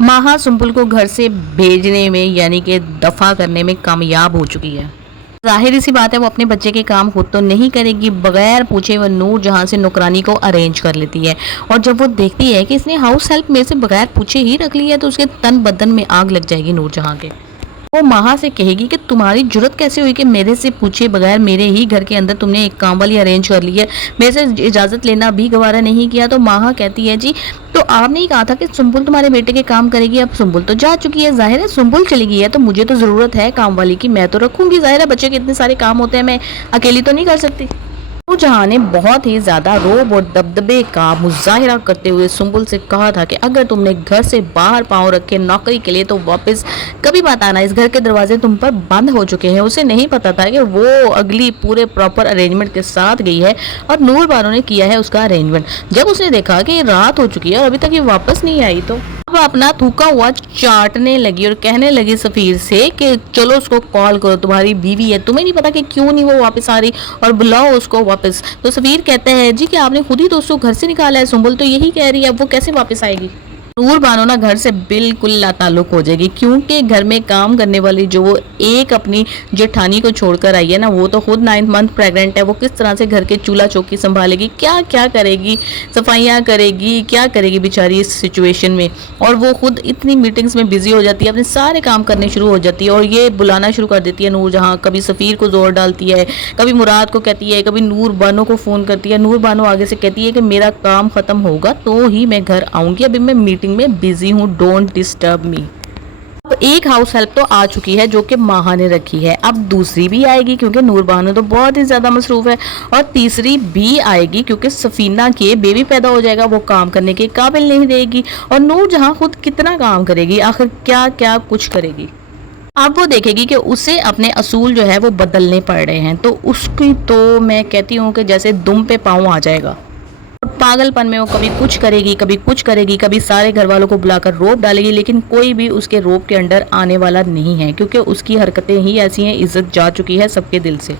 माहा सुम्बुल को घर से भेजने में यानी कि दफा करने में कामयाब हो चुकी है। जाहिर सी बात है वो अपने बच्चे के काम खुद तो नहीं करेगी, बगैर पूछे वो नूर जहां से नौकरानी को अरेंज कर लेती है। और जब वो देखती है कि इसने हाउस हेल्प में से बगैर पूछे ही रख लिया तो उसके तन बदन में आग लग जाएगी नूर जहां के। वो माहा से कहेगी कि तुम्हारी जुर्रत कैसे हुई कि मेरे से पूछे बगैर मेरे ही घर के अंदर तुमने एक काम वाली अरेंज कर ली है, मेरे से इजाज़त लेना भी गवारा नहीं किया। तो माहा कहती है जी तो आपने ही कहा था कि सुम्बुल तुम्हारे बेटे के काम करेगी, अब सुम्बुल तो जा चुकी है, जाहिर है सुम्बुल चली गई है तो मुझे तो ज़रूरत है काम वाली की, मैं तो रखूंगी, जाहिर है बच्चे के इतने सारे काम होते हैं, मैं अकेली तो नहीं कर सकती। नूरजहां ने बहुत ही ज्यादा रोब और दबदबे का मुजाहिरा करते हुए सुम्बुल से कहा था कि अगर तुमने घर से बाहर पांव रखे नौकरी के लिए तो वापस कभी मत आना, इस घर के दरवाजे तुम पर बंद हो चुके हैं। उसे नहीं पता था कि वो अगली पूरे प्रॉपर अरेंजमेंट के साथ गई है और नूर बानो ने किया है उसका अरेंजमेंट। जब उसने देखा कि रात हो चुकी है और अभी तक ये वापस नहीं आई तो अब अपना थूका हुआ चाटने लगी और कहने लगी सफीर से कि चलो उसको कॉल करो, तुम्हारी बीवी है, तुम्हें नहीं पता कि क्यों नहीं वो वापस आ रही और बुलाओ उसको वापस। तो सफीर कहते हैं जी कि आपने खुद ही तो उसको घर से निकाला है, सुम्बुल तो यही कह रही है, अब वो कैसे वापस आएगी। नूर बानो ना घर से बिल्कुल लाताल्लुक हो जाएगी क्योंकि घर में काम करने वाली जो वो एक अपनी जेठानी को छोड़कर आई है ना, वो तो खुद 9 मंथ प्रेग्नेंट है। वो किस तरह से घर के चूल्हा चौकी संभालेगी, क्या क्या करेगी, सफाइयाँ करेगी, क्या करेगी बेचारी इस सिचुएशन में। और वो खुद इतनी मीटिंग्स में बिजी हो जाती है, अपने सारे काम करने शुरू हो जाती है और ये बुलाना शुरू कर देती है नूर जहाँ। कभी सफ़ीर को जोर डालती है, कभी मुराद को कहती है, कभी नूर बानो को फ़ोन करती है। नूर बानो आगे से कहती है कि मेरा काम ख़त्म होगा तो ही मैं घर आऊँगी, अभी मैं मीटिंग में बिजी हूँ, डोंट डिस्टर्ब मी। अब एक हाउस हेल्प तो आ चुकी है जो कि माहा ने रखी है, अब दूसरी भी आएगी क्योंकि नूर बानो तो बहुत ही ज़्यादा मसरूफ है, और तीसरी भी आएगी क्योंकि सफीना के बेबी पैदा हो जाएगा, वो काम करने के काबिल नहीं रहेगी। और नूर जहाँ खुद कितना काम करेगी, आखिर क्या क्या कुछ करेगी। अब वो देखेगी कि उसे अपने असूल जो है वो बदलने पड़ रहे हैं, तो उसकी तो मैं कहती हूँ कि जैसे दुम पे पाँव आ जाएगा। और पागलपन में वो कभी कुछ करेगी, कभी कुछ करेगी, कभी सारे घर वालों को बुलाकर रोब डालेगी, लेकिन कोई भी उसके रोब के अंडर आने वाला नहीं है क्योंकि उसकी हरकतें ही ऐसी हैं, इज्जत जा चुकी है सबके दिल से।